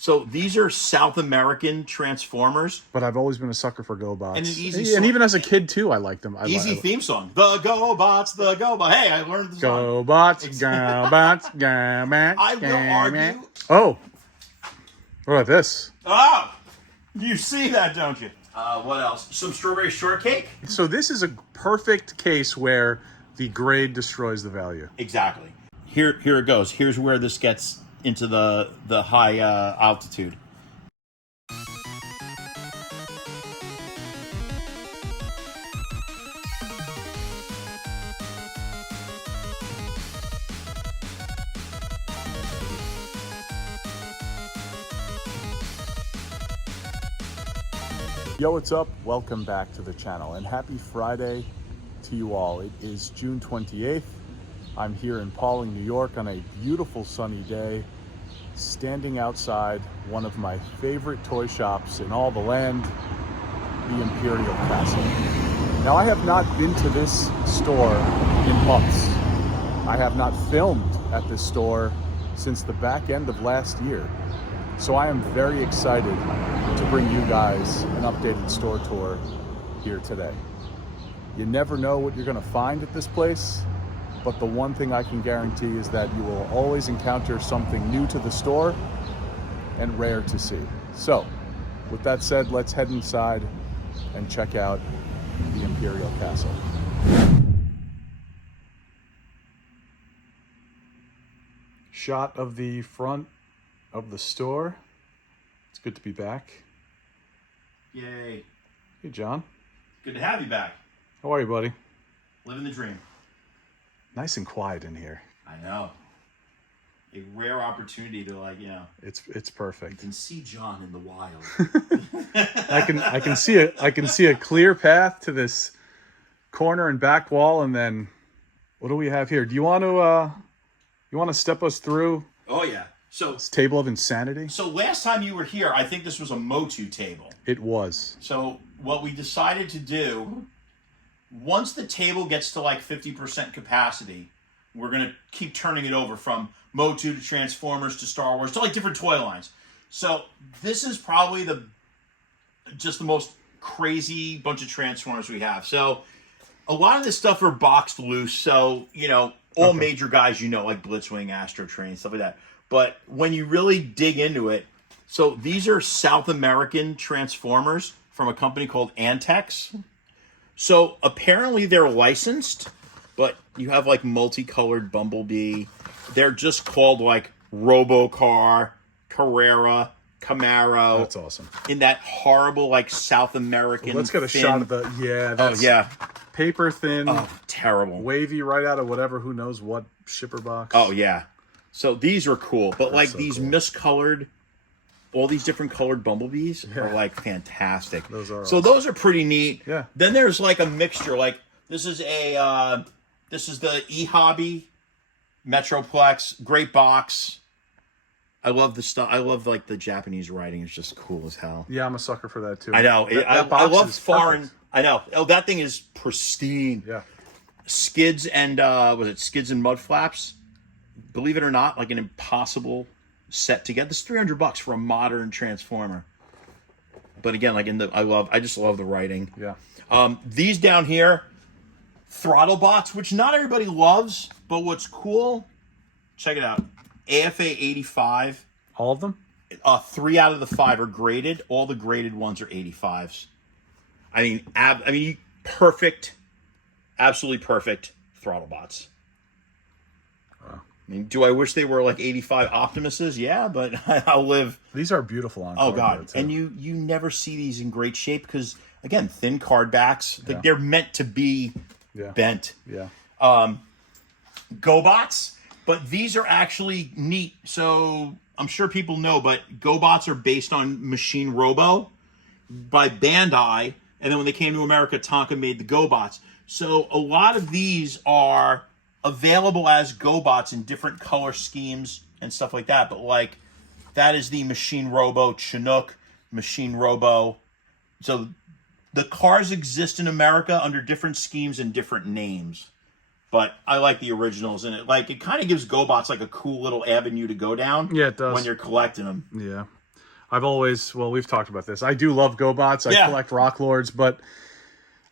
So these are South American Transformers. But I've always been a sucker for GoBots. And an easy song. And even as a kid, too, I liked them. Easy theme song. The GoBots, the GoBots. Hey, I learned the song. GoBots, GoBots, GoBots. I will argue. Oh. What about this? Oh! You see that, don't you? What else? Some strawberry shortcake? So this is a perfect case where the grade destroys the value. Exactly. Here it goes. Here's where this gets into the high altitude. Yo, what's up? Welcome back to the channel and happy Friday to you all. It is June 28th. I'm here in Pawling, New York on a beautiful sunny day, standing outside one of my favorite toy shops in all the land, the Imperial Castle. Now, I have not been to this store in months. I have not filmed at this store since the back end of last year. So I am very excited to bring you guys an updated store tour here today. You never know what you're gonna find at this place, but the one thing I can guarantee is that you will always encounter something new to the store and rare to see. So, with that said, let's head inside and check out the Imperial Castle. Shot of the front of the store. It's good to be back. Yay. Hey, John. Good to have you back. How are you, buddy? Living the dream. Nice and quiet in here. I know. A rare opportunity to, like, you know. It's You perfect. can see John in the wild. I can see a clear path to this corner and back wall, and then what do we have here? Do you want to step us through Oh, yeah. So this table of insanity? So last time you were here, I think this was a Motu table. It was. So what we decided to do, once the table gets to like 50% capacity, we're going to keep turning it over from Motu to Transformers to Star Wars to like different toy lines. So this is probably just the most crazy bunch of Transformers we have. So a lot of this stuff are boxed loose. So, you know, all major guys, you know, like Blitzwing, Astro Train, stuff like that. But when you really dig into it, so these are South American Transformers from a company called Antex. So apparently they're licensed, but you have like multicolored Bumblebee. They're just called like Robocar, Carrera, Camaro. That's awesome. In that horrible like South American. Well, let's get a thin, shot of the Oh yeah. Paper thin. Oh, terrible. Wavy right out of whatever who knows what shipper box. Oh yeah. So these are cool, but like so these cool. miscolored, all these different colored Bumblebees are like fantastic. Those are so awesome. those are pretty neat. Yeah. Then there's like a mixture. Like this is the eHobby Metroplex, great box. I love the stuff. I love like the Japanese writing. It's just cool as hell. Yeah, I'm a sucker for that too. I know. I box love is foreign. perfect. I know. Oh, that thing is pristine. Yeah. Skids and Skids and Mud Flaps? Believe it or not, like an impossible set to get. This is $300 for a modern Transformer. But again, like I just love the writing. Yeah. These down here, throttle bots, which not everybody loves, but what's cool, check it out. AFA 85. All of them? 3 out of the 5 are graded. All the graded ones are 85s. I mean, perfect, absolutely perfect throttle bots. I mean, do I wish they were like 85 Optimuses? Yeah, but I'll live. These are beautiful on Oh, cardboard, God. too. And you never see these in great shape because, again, thin card backs. Yeah. They're meant to be bent. Yeah. GoBots, but these are actually neat. So I'm sure people know, but GoBots are based on Machine Robo by Bandai. And then when they came to America, Tonka made the GoBots. So a lot of these are available as GoBots in different color schemes and stuff like that. But like that is the Machine Robo Chinook, Machine Robo. So the cars exist in America under different schemes and different names. But I like the originals, and it kind of gives GoBots like a cool little avenue to go down. Yeah, it does. When you're collecting them. Yeah. I've always, well, we've talked about this. I do love GoBots. I collect Rock Lords, but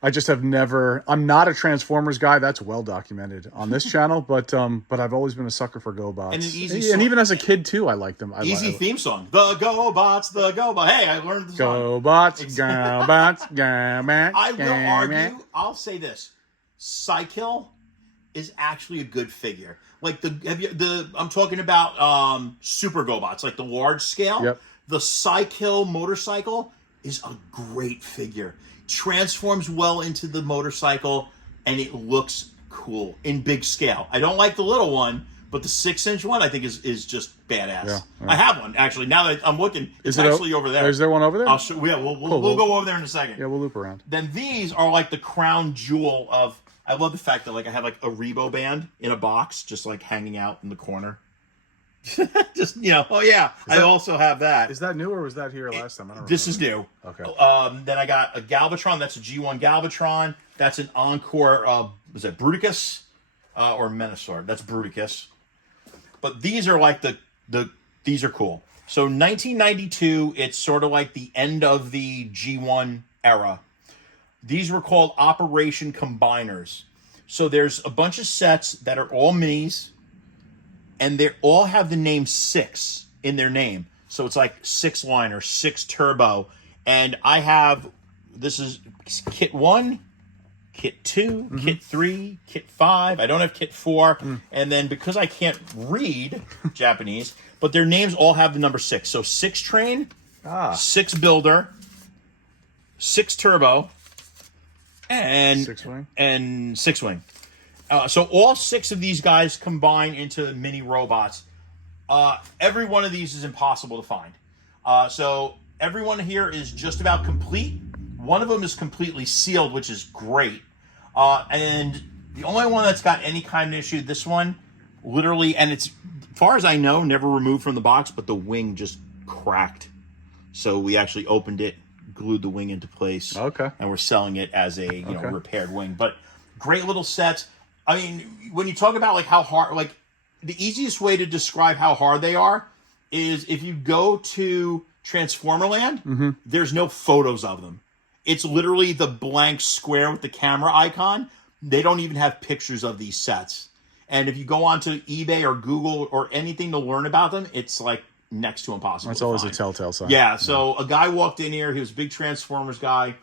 I just have never. I'm not a Transformers guy. That's well documented on this channel. But I've always been a sucker for GoBots. And an easy and even as a kid too, I liked them. Easy theme song. The GoBots, the GoBots. Hey, I learned the song. GoBots, GoBots, GoBots. I will argue. I'll say this: Psykill is actually a good figure. Like I'm talking about Super GoBots, like the large scale. Yep. The Psykill motorcycle is a great figure. Transforms well into the motorcycle, and it looks cool in big scale. I don't like the little one, but the 6-inch one I think is just badass. Yeah. I have one actually. Now that I'm looking, it's actually over there. Is there one over there? I'll show. Yeah, we'll go over there in a second. Yeah, we'll loop around. Then these are like the crown jewel of. I love the fact that like I have like a Rebo band in a box, just like hanging out in the corner. Just oh yeah, I also have that. Is that new or was that here last time? I don't This is new. Okay. Then I got a Galvatron. That's a G1 Galvatron. That's an Encore. Was that Bruticus or Menasor? That's Bruticus. But these are like these are cool. So 1992. It's sort of like the end of the G1 era. These were called Operation Combiners. So there's a bunch of sets that are all minis. And they all have the name 6 in their name. So it's like 6 liner, 6 turbo. And I have, this is kit 1, kit 2, kit 3, kit 5. I don't have kit 4. And then because I can't read Japanese, but their names all have the number 6. So 6 train, 6 builder, 6 turbo, and 6 wing. And 6 wing. So all 6 of these guys combine into mini robots. Every one of these is impossible to find. So everyone here is just about complete. One of them is completely sealed, which is great. And the only one that's got any kind of issue, this one, literally, and it's, as far as I know, never removed from the box, but the wing just cracked. So we actually opened it, glued the wing into place. Okay. And we're selling it as a repaired wing. But great little sets. I mean, when you talk about like how hard, like the easiest way to describe how hard they are is if you go to Transformerland, there's no photos of them. It's literally the blank square with the camera icon. They don't even have pictures of these sets. And if you go onto eBay or Google or anything to learn about them, it's like next to impossible. That's always a telltale sign. Yeah, so a guy walked in here, he was a big Transformers guy,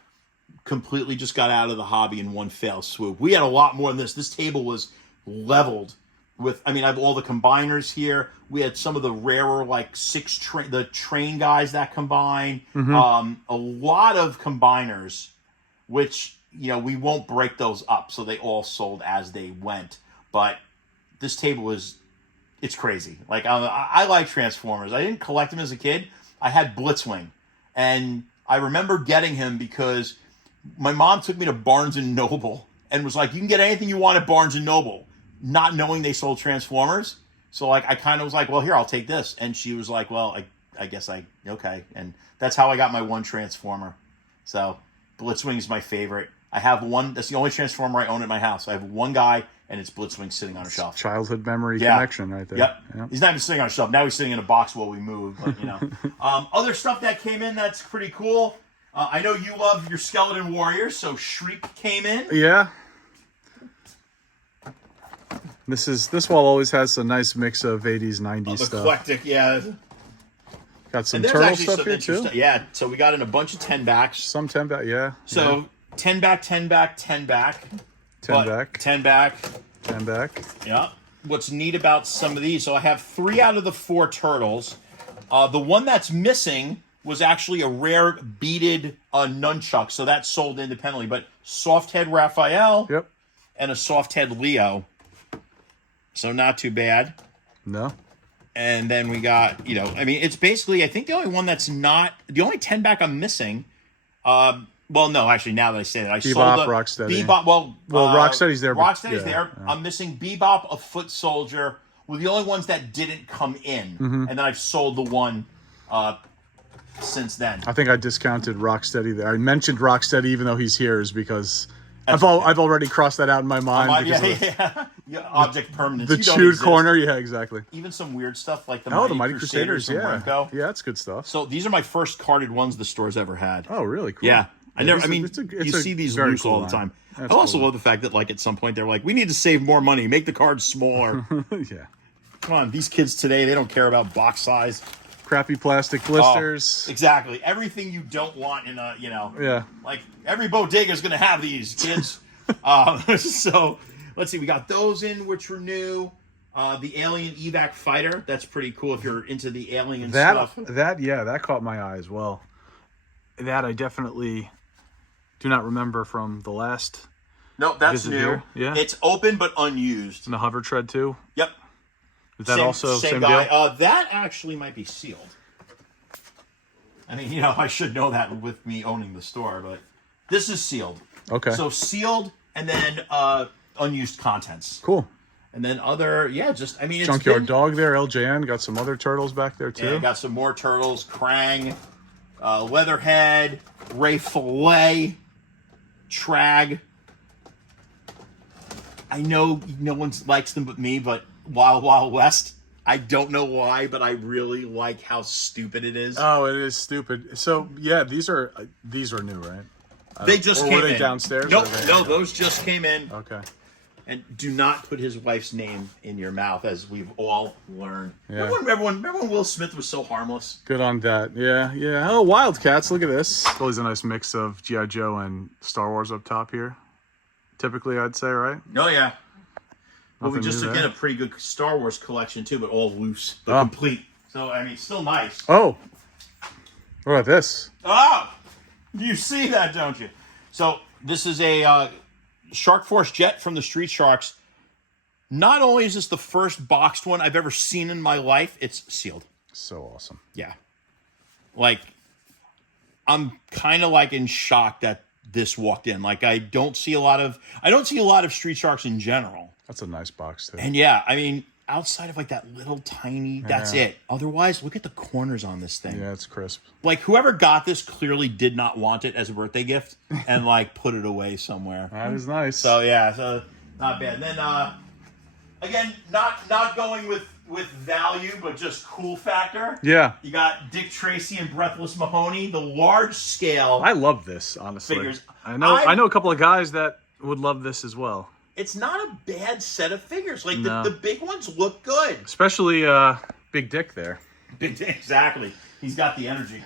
completely just got out of the hobby in one fell swoop. We had a lot more than this. This table was leveled with, I mean, I have all the combiners here. We had some of the rarer, like the train guys that combine. A lot of combiners, which, we won't break those up. So they all sold as they went. But this table it's crazy. Like, I like Transformers. I didn't collect them as a kid. I had Blitzwing. And I remember getting him because my mom took me to Barnes & Noble and was like, you can get anything you want at Barnes & Noble, not knowing they sold Transformers. So, like, I kind of was like, well, here, I'll take this. And she was like, well, I guess okay. And that's how I got my one Transformer. So, Blitzwing is my favorite. I have one. That's the only Transformer I own at my house. I have one guy, and it's Blitzwing sitting on a shelf. Childhood memory connection right there. Yep. He's not even sitting on a shelf. Now he's sitting in a box while we move. But, other stuff that came in that's pretty cool. I know you love your Skeleton Warriors, so Shriek came in. Yeah. This wall always has a nice mix of 80s, 90s stuff. Eclectic, yeah. Got some turtle stuff here too. Yeah, so we got in a bunch of 10 backs. Some 10 back, yeah. So 10 back, 10 back, 10 back. 10 back. 10 back. 10 back. Yeah. What's neat about some of these, so I have 3 out of the 4 turtles. The one that's missing was actually a rare beaded nunchuck, so that sold independently. But soft head Raphael and a soft head Leo. So not too bad. No. And then we got, it's basically, I think the only one that's not, the only 10 back I'm missing, well, no, actually, now that I say that, I sold Rocksteady. Bebop, well, Rocksteady's there. Rocksteady's there. Yeah. I'm missing Bebop, a Foot Soldier, were the only ones that didn't come in. And then I've sold the one since then. I think I discounted Rocksteady there. I mentioned Rocksteady even though he's here is because I've already crossed that out in my mind. object permanence. The You don't chewed exist. corner. Yeah, exactly. Even some weird stuff like the Mighty Crusaders from yeah. Remco. Yeah, that's good stuff. So these are my first carded ones the store's ever had. Oh, really? Cool. Yeah. You It's see these very loose cool all the line. time. That's I also cool. love the fact that, like, at some point they were like, we need to save more money, make the cards smaller. Yeah. Come on, these kids today, they don't care about box size. Crappy plastic blisters. Oh, exactly. Everything you don't want in a, Yeah. like every bodega's going to have these, kids. So let's see, we got those in, which were new. The Alien Evac Fighter, that's pretty cool if you're into the alien stuff. That caught my eye as well. That I definitely do not remember from the last. No, that's visit new. here. Yeah. It's open but unused. And the hover tread too. Yep. Is that also same guy? deal? That actually might be sealed. I mean, I should know that with me owning the store, but this is sealed. Okay. So sealed and then unused contents. Cool. And then it's Junkyard Dog there, LJN. Got some other turtles back there too. Yeah, got some more turtles. Krang, Leatherhead, Ray Fillet, Trag. I know no one likes them but me, but Wild Wild West. I don't know why, but I really like how stupid it is. Oh, it is stupid. So yeah, these are new, right? They just or came were they in. downstairs? No, those just came in. Okay. And do not put his wife's name in your mouth, as we've all learned. Yeah. Remember when Will Smith was so harmless? Good on that. Yeah. Oh, Wildcats. Look at this. Always a nice mix of G.I. Joe and Star Wars up top here. Typically, I'd say, right? Oh, yeah. Well, we Nothing just new took in there. a pretty good Star Wars collection, too, but all loose. But complete. So, still nice. Oh. What about this? Oh! You see that, don't you? So, this is a Shark Force jet from the Street Sharks. Not only is this the first boxed one I've ever seen in my life, it's sealed. So awesome. Yeah. Like, I'm kind of like in shock that this walked in. Like, I don't see a lot of Street Sharks in general. That's a nice box too. And outside of like that little tiny, that's it. Otherwise, look at the corners on this thing. Yeah, it's crisp. Like, whoever got this clearly did not want it as a birthday gift and like put it away somewhere. That is nice. So not bad. And then again, not going with value, but just cool factor. Yeah. You got Dick Tracy and Breathless Mahoney, the large scale. I love this, honestly. Figures. I know a couple of guys that would love this as well. It's not a bad set of figures. Like No. the big ones look good. Especially Big Dick there. Exactly. He's got the energy.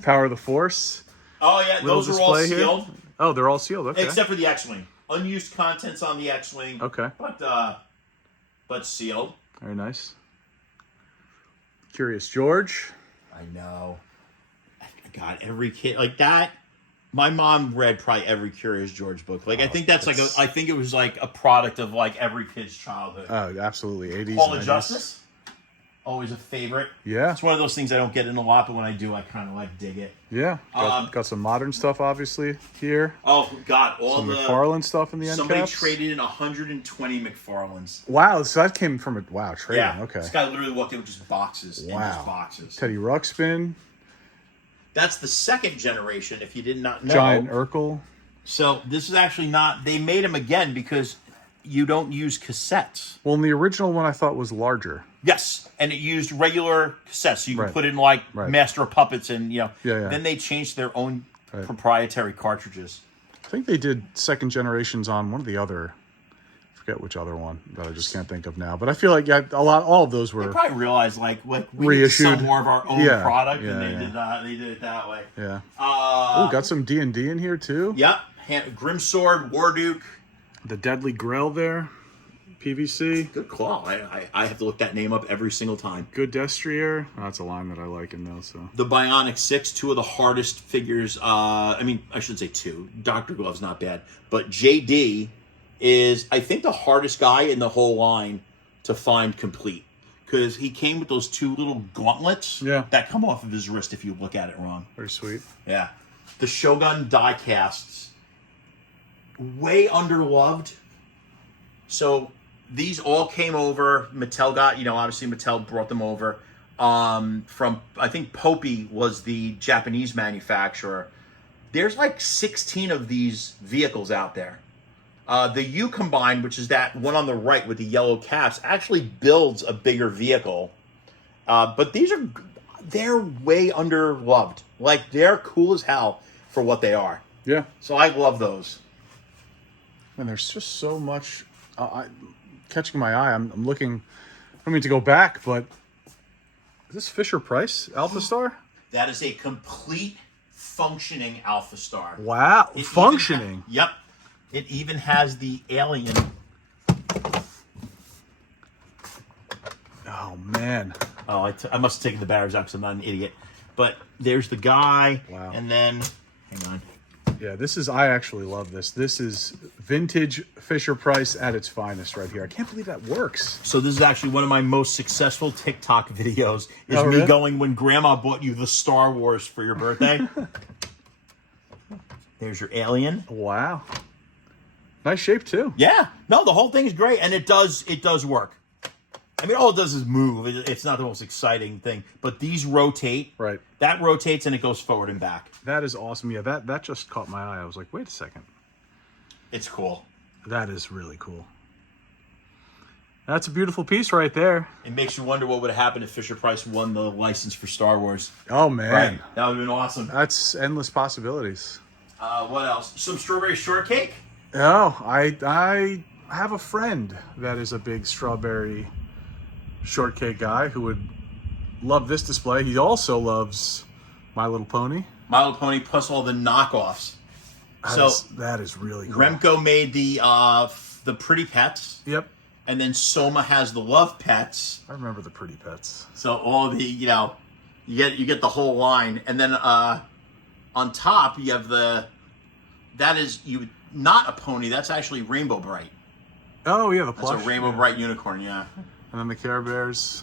Power of the Force. Oh yeah, Little those are all display here. sealed. Oh, they're all sealed. Okay. Except for the X-Wing. Unused contents on the X-Wing. Okay. But sealed. Very nice. Curious George. I know. God, every kid like that. My mom read probably every Curious George book. Like, I think I think it was like a product of like every kid's childhood. Oh, absolutely. 80s. Hall of 90s. Justice. Always a favorite. Yeah. It's one of those things I don't get in a lot, but when I do, I kind of like dig it. Yeah. Got some modern stuff, obviously, here. Oh, God. Some McFarlane stuff in the end Somebody caps. traded in 120 McFarlanes. Wow, so that came from trading. Yeah. Okay. This guy literally walked in with just boxes. Wow. And just boxes. Teddy Ruxpin. That's the second generation, if you did not know. Giant Urkel. So this is actually not... They made him again because you don't use cassettes. Well, and the original one I thought was larger. Yes, and it used regular cassettes. So you can Right. put in like Right. Master of Puppets and, Yeah. Then they changed their own proprietary cartridges. I think they did second generations on one of the other... I forget which other one that I just can't think of now. But I feel like all of those were... They probably realized like we need to Reissued. sell more of our own Yeah, product, yeah, and they yeah. did it that way. Yeah. Oh, got some D&D in here, too. Yep. Grimsword, Warduke. The Deadly Grail there. PVC. Good call. I have to look that name up every single time. Good Destrier. Oh, that's a line that I like in those. So. The Bionic 6, two of the hardest figures. I should say two. Dr. Glove's not bad. But JD is, I think, the hardest guy in the whole line to find complete. Because he came with those two little gauntlets that come off of his wrist if you look at it wrong. Very sweet. Yeah. The Shogun die casts. Way underloved. So these all came over. Mattel got, obviously Mattel brought them over from, I think Popey was the Japanese manufacturer. There's like 16 of these vehicles out there. The U combined, which is that one on the right with the yellow caps, actually builds a bigger vehicle. But they're way underloved. Like, they're cool as hell for what they are. Yeah. So I love those. And there's just so much catching my eye. I'm looking. I don't mean to go back, but is this Fisher Price Alpha Star? That is a complete functioning Alpha Star. Wow, functioning. Yep. It even has the alien. Oh man. Oh, I must have taken the batteries out because I'm not an idiot. But there's the guy. Wow. And then, hang on. Yeah, I actually love this. This is vintage Fisher Price at its finest right here. I can't believe that works. So this is actually one of my most successful TikTok videos. Is Oh, me really? going when Grandma bought you the Star Wars for your birthday. There's your alien. Wow. Nice shape too. Yeah. No, the whole thing's great, and it does work. I mean, all it does is move. It's not the most exciting thing, but these rotate. Right. That rotates and it goes forward and back. That is awesome. Yeah, that just caught my eye. I was like, wait a second. It's cool. That is really cool. That's a beautiful piece right there. It makes you wonder what would have happened if Fisher Price won the license for Star Wars. Oh man. Right. That would have been awesome. That's endless possibilities. What else? Some strawberry shortcake? Oh, I have a friend that is a big strawberry shortcake guy who would love this display. He also loves My Little Pony. My Little Pony plus all the knockoffs. That is really cool. Remco made the Pretty Pets. Yep. And then Soma has the Love Pets. I remember the Pretty Pets. So all the, you get the whole line. And then on top you have not a pony, that's actually Rainbow Bright. Oh yeah, the plush. That's a Rainbow Bright unicorn, yeah. And then the Care Bears.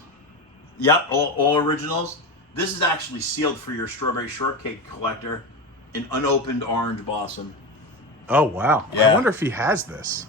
Yep, all originals. This is actually sealed for your strawberry shortcake collector. An unopened orange blossom. Oh wow. Yeah. I wonder if he has this.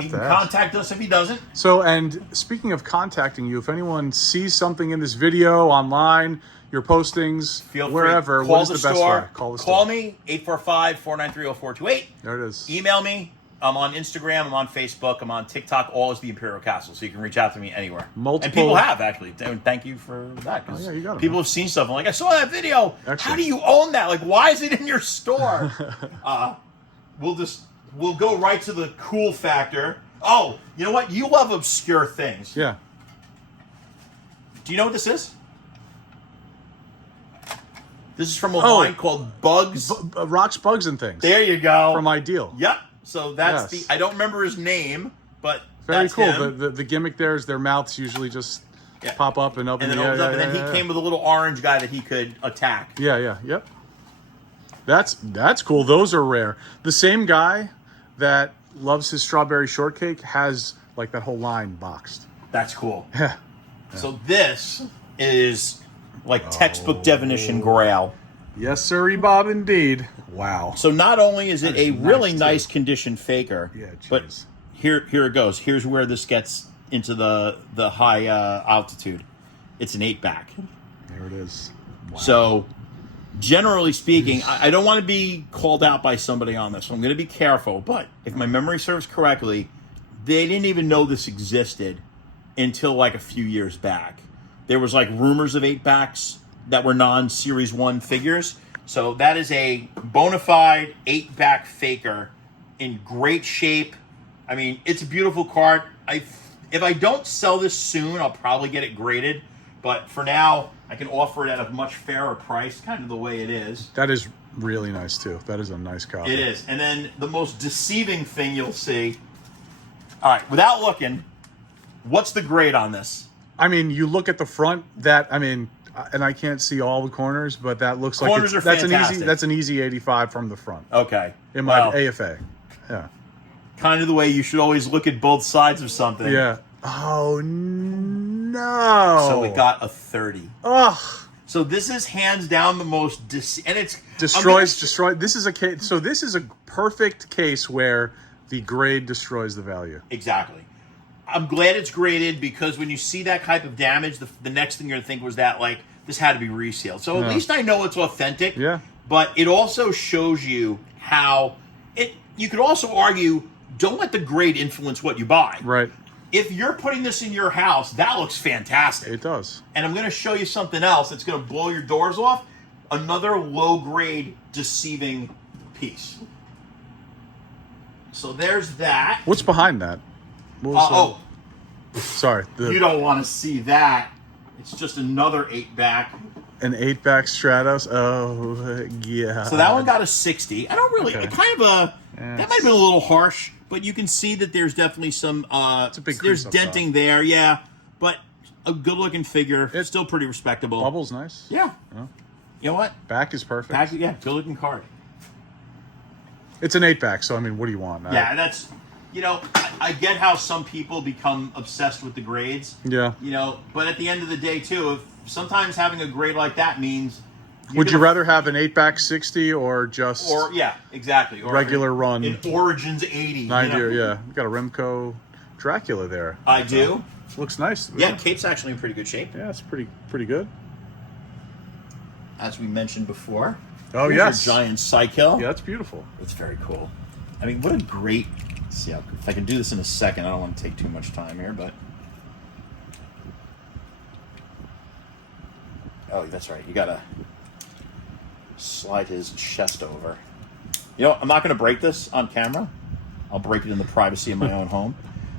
He can contact us if he doesn't. So, and speaking of contacting you, if anyone sees something in this video, online, your postings, Feel wherever, free. what is the best way? Call me, 845-493-0428. There it is. Email me. I'm on Instagram. I'm on Facebook. I'm on TikTok. All is the Imperial Castle. So you can reach out to me anywhere. Multiple. And people have, actually. Thank you for that. Oh, yeah, you got it, people man. have seen stuff. I'm like, I saw that video. Excellent. How do you own that? Like, why is it in your store? We'll go right to the cool factor. Oh, you know what? You love obscure things. Yeah. Do you know what this is? This is from a line called Bugs. Rocks, Bugs, and Things. There you go. From Ideal. Yep. So that's Yes. I don't remember his name, but Very that's cool. him. The gimmick there is their mouths usually just pop up and open. And then opens up, and then he came with a little orange guy that he could attack. Yep. That's cool. Those are rare. The same guy that loves his strawberry shortcake has like that whole line boxed. That's cool. Yeah. So this is like textbook definition Grail. Yes, sirree, Bob, indeed. Wow. So not only is it That is a really nice, nice too. condition faker, Yeah, but jeez. here it goes. Here's where this gets into the high altitude. It's an 8-back. There it is. Wow. So generally speaking, I don't want to be called out by somebody on this, so I'm going to be careful. But if my memory serves correctly, they didn't even know this existed until like a few years back. There was like rumors of 8-backs that were non-Series 1 figures. So that is a bona fide 8-back faker in great shape. I mean, it's a beautiful card. If I don't sell this soon, I'll probably get it graded. But for now, I can offer it at a much fairer price, kind of the way it is. That is really nice too. That is a nice copy. It is. And then the most deceiving thing you'll see. All right, without looking, what's the grade on this? I mean, you look at the front. And I can't see all the corners, but that looks like Corners are fantastic. That's an easy 85 from the front. Okay. In my Well, AFA. Yeah. kind of the way you should always look at both sides of something. Yeah. Oh no. So we got a 30. Ugh. So this is hands down the most and it's Destroys. This is a case. So this is a perfect case where the grade destroys the value. Exactly. I'm glad it's graded because when you see that type of damage, the next thing you're gonna think was that like this had to be resealed. So at least I know it's authentic. Yeah. But it also shows you how you could also argue don't let the grade influence what you buy. Right. If you're putting this in your house, that looks fantastic. It does. And I'm going to show you something else that's going to blow your doors off. Another low-grade deceiving piece. So there's that. What's behind that? What was that? Sorry. You don't want to see that. It's just another 8-back. An 8-back Stratos. Oh, yeah. So that one got a 60. I don't really, Okay. kind of a, that might have been a little harsh, but you can see that there's definitely some, it's a big there's crease up denting there, yeah. But a good-looking figure. It's still pretty respectable. Bubble's nice. Yeah. Yeah. You know what? Back is perfect. Back, yeah, good-looking card. It's an 8-back, so I mean, what do you want? Yeah, that's, you know, I get how some people become obsessed with the grades. Yeah. You know, but at the end of the day, too, if sometimes having a grade like that means... Would you rather have an 8-back 60 or just... Or, yeah, exactly. Or regular run. In Origins 80. 90, you know? yeah. You got a Remco Dracula there. I do. Looks nice. Yeah, Kate's actually in pretty good shape. Yeah, it's pretty good. As we mentioned before. Oh, Here's yes. our giant cycle. Yeah, that's beautiful. It's very cool. I mean, what a great... Let's see, if I can do this in a second. I don't want to take too much time here, but... Oh, that's right. You got to slide his chest over. You know, I'm not going to break this on camera. I'll break it in the privacy of my own home.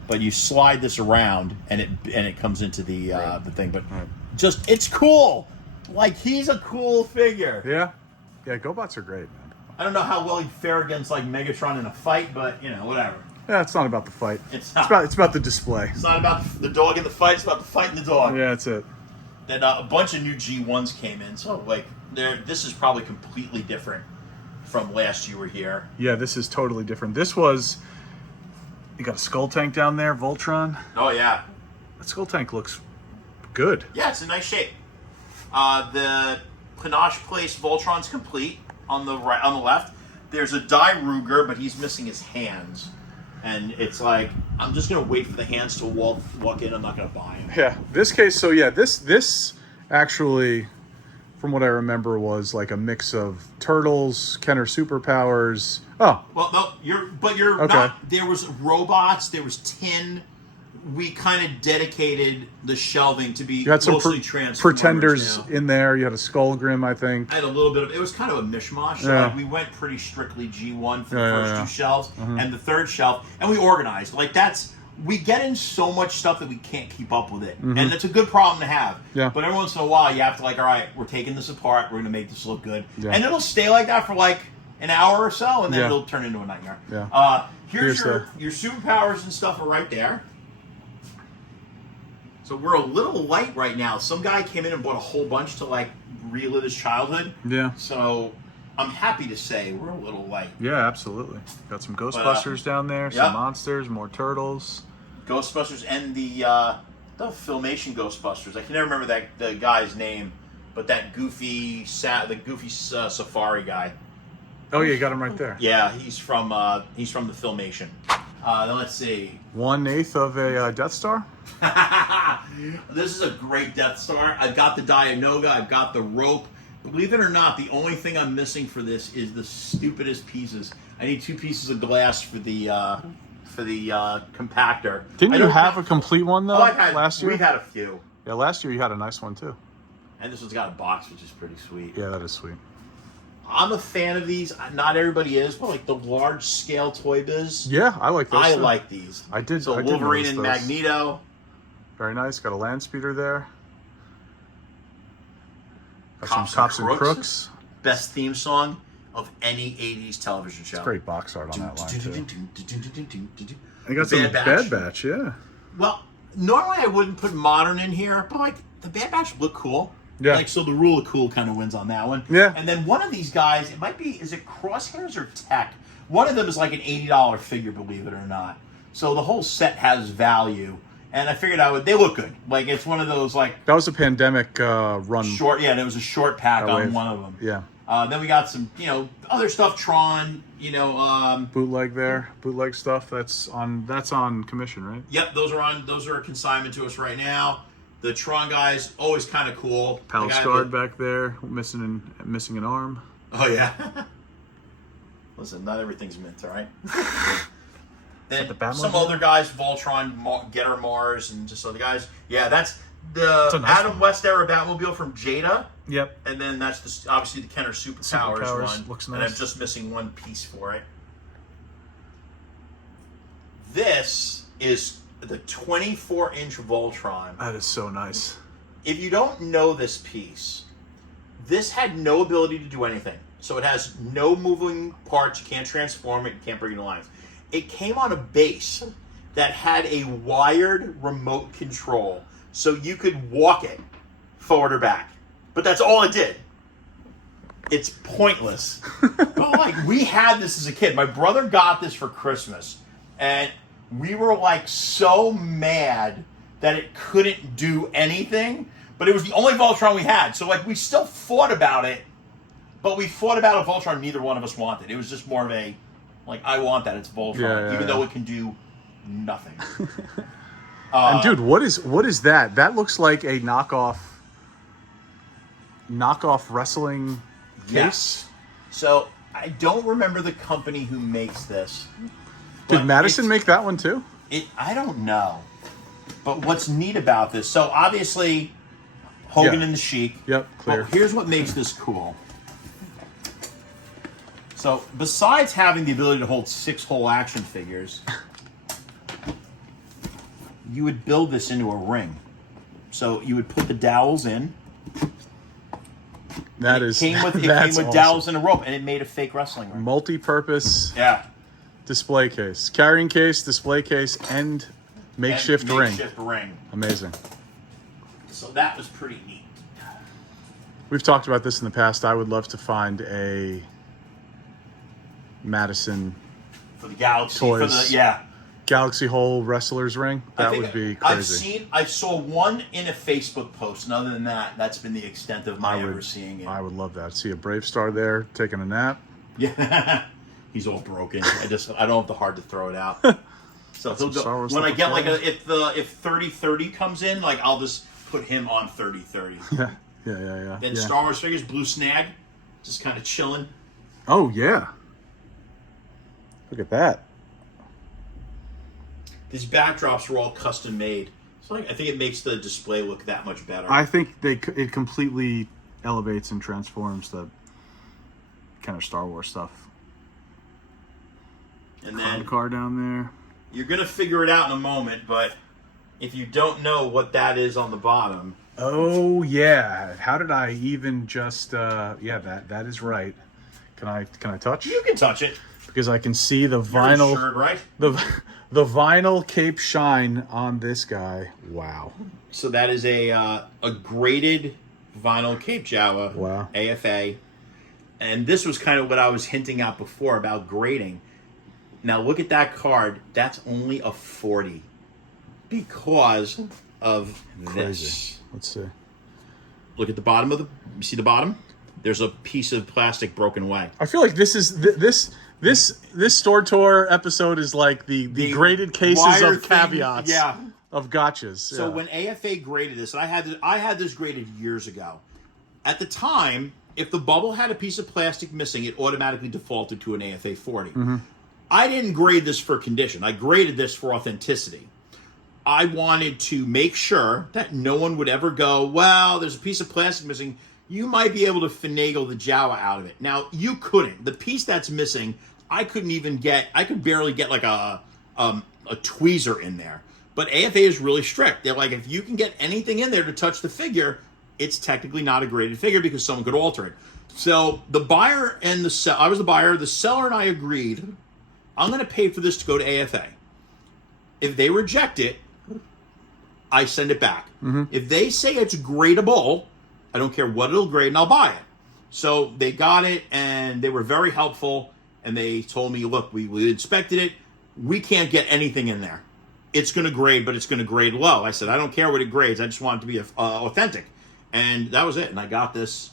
But you slide this around, and it comes into the the thing. But just, it's cool. Like, he's a cool figure. Yeah. Yeah, GoBots are great, man. I don't know how well he'd fare against, like, Megatron in a fight, but, you know, whatever. Yeah, it's not about the fight. It's not. It's about the display. It's not about the dog in the fight. It's about the fight in the dog. Yeah, that's it. And a bunch of new G1s came in. So, like, this is probably completely different from last you were here. Yeah, this is totally different. This was... You got a skull tank down there, Voltron. Oh, yeah. That skull tank looks good. Yeah, it's in nice shape. The Panache Place Voltron's complete on the right, on the left. There's a Die Ruger, but he's missing his hands. And it's like, I'm just going to wait for the hands to walk in. I'm not going to buy them. Yeah, this case, so yeah, this actually, from what I remember, was like a mix of Turtles, Kenner Superpowers. Oh. Well, no, you're Okay. not. There was robots, there was tin. We kind of dedicated the shelving to be You had some mostly Transformers. Pretenders You know? in there. You had a Skull Grim, I think. I had a little bit of, it was kind of a mishmash. So Yeah. like, we went pretty strictly G1 for the Yeah, first yeah, two yeah. shelves and the third shelf, and we organized. Like, we get in so much stuff that we can't keep up with it. And it's a good problem to have. Yeah. But every once in a while, you have to, like, all right, we're taking this apart, we're going to make this look good. Yeah. And it'll stay like that for like an hour or so, and then Yeah. it'll turn into a nightmare. Yeah. Here's Here's your superpowers and stuff are right there. So we're a little light right now. Some guy came in and bought a whole bunch to, like, relive his childhood. Yeah. So I'm happy to say we're a little light. Yeah, absolutely. Got some Ghostbusters down there, some yep. monsters, more turtles. Ghostbusters and the Filmation Ghostbusters. I can never remember the guy's name, but that goofy safari guy. Oh yeah, you got him right there. Yeah, he's from the Filmation. Then let's see. 1/8 of a Death Star. This is a great Death Star. I've got the Dianoga. I've got the rope. Believe it or not, the only thing I'm missing for this is the stupidest pieces. I need 2 pieces of glass for the compactor. Didn't you have a complete one though last year? We've had a few. Yeah, last year you had a nice one too. And this one's got a box, which is pretty sweet. Yeah, that is sweet. I'm a fan of these. Not everybody is, but like the large scale Toy Biz. Yeah, I like those. I too. like these. I did. So I did Wolverine notice and those. Magneto. Very nice. Got a land speeder there. Got Cops some Cops and and Crooks. Crooks. Best theme song of any 80s television show. Great box art on that line too. I I got some Bad Batch. Yeah. Well, normally I wouldn't put modern in here, but like the Bad Batch look cool. Yeah. Like, so the rule of cool kind of wins on that one. Yeah. And then one of these guys, it might be, is it Crosshairs or Tech? One of them is like an $80 figure, believe it or not. So the whole set has value. And I figured they look good. Like, it's one of those, like, That was a pandemic run. short, yeah, and it was a short pack on wave. one of them. Yeah. Then we got some, other stuff, Tron, Bootleg there. Bootleg stuff. That's on commission, right? Yep, those are a consignment to us right now. The Tron guys, always kind of cool. Pal Scarred back there, missing an arm. Oh, yeah. Listen, not everything's mint, all right? then the Batmobile? some other guys, Voltron, Getter Mars, and just other guys. Yeah, that's It's the a nice Adam one. West era Batmobile from Jada. Yep. And then that's obviously the Kenner Superpowers one. Looks And nice. I'm just missing one piece for it. This is the 24-inch Voltron. That is so nice. If you don't know this piece, this had no ability to do anything. So it has no moving parts. You can't transform it. You can't bring it to life. It came on a base that had a wired remote control. So you could walk it forward or back. But that's all it did. It's pointless. But like, we had this as a kid. My brother got this for Christmas. And we were like so mad that it couldn't do anything. But it was the only Voltron we had. So like, we still fought about it. But we fought about a Voltron neither one of us wanted. It was just more of a, like, I want that. It's Voltron. Even though it can do nothing. And dude, what is that? That looks like a knockoff wrestling case. Yes. So I don't remember the company who makes this. Did Madison make that one too? I don't know. But what's neat about this? So obviously, Hogan and the Sheik. Yep, clear. But here's what makes this cool. So besides having the ability to hold 6 whole action figures, you would build this into a ring. So you would put the dowels in. It came with awesome. Dowels and a rope, and it made a fake wrestling ring. Multi-purpose. Yeah. Display case, carrying case, display case, and makeshift ring. Makeshift ring. Amazing. So that was pretty neat. We've talked about this in the past. I would love to find a Madison For the Galaxy. Toys. Yeah. Galaxy Hole wrestlers ring. That would be crazy. I saw one in a Facebook post, and other than that, that's been the extent of my ever seeing it. I would love that. See a Brave Star there taking a nap. Yeah. He's all broken. I don't have the heart to throw it out. So he'll go, when I get like if 3030 comes in, like I'll just put him on 3030. Yeah. Then Star Wars figures, Blue Snag, just kind of chilling. Oh yeah. Look at that. These backdrops were all custom made. So I think it makes the display look that much better. I think it completely elevates and transforms the kind of Star Wars stuff. And then car down there. You're gonna figure it out in a moment, but if you don't know what that is on the bottom. Oh yeah. How did I even just that is right. Can I touch? You can touch it. Because I can see the vinyl. You're insured, right? The vinyl Cape Shine on this guy. Wow. So that is a graded vinyl Cape Jawa. Wow. AFA. And this was kind of what I was hinting at before about grading. Now look at that card. That's only a 40 because of Crazy. this. Let's see. Look at the bottom of you see the bottom? There's a piece of plastic broken away. I feel like this is this store tour episode is like the graded cases of caveats. Yeah. Of gotchas. So when AFA graded this, and I had this graded years ago. At the time, if the bubble had a piece of plastic missing, it automatically defaulted to an AFA 40. Mm-hmm. I didn't grade this for condition. I graded this for authenticity. I wanted to make sure that no one would ever go, well, there's a piece of plastic missing. You might be able to finagle the Jawa out of it. Now, you couldn't. The piece that's missing, I could barely get like a tweezer in there. But AFA is really strict. They're like, if you can get anything in there to touch the figure, it's technically not a graded figure because someone could alter it. So the buyer and I was the buyer, the seller and I agreed, I'm going to pay for this to go to AFA. If they reject it, I send it back. Mm-hmm. If they say it's gradable, I don't care what it'll grade, and I'll buy it. So they got it, and they were very helpful, and they told me, look, we inspected it. We can't get anything in there. It's going to grade, but it's going to grade low. I said, I don't care what it grades. I just want it to be authentic. And that was it. And I got this,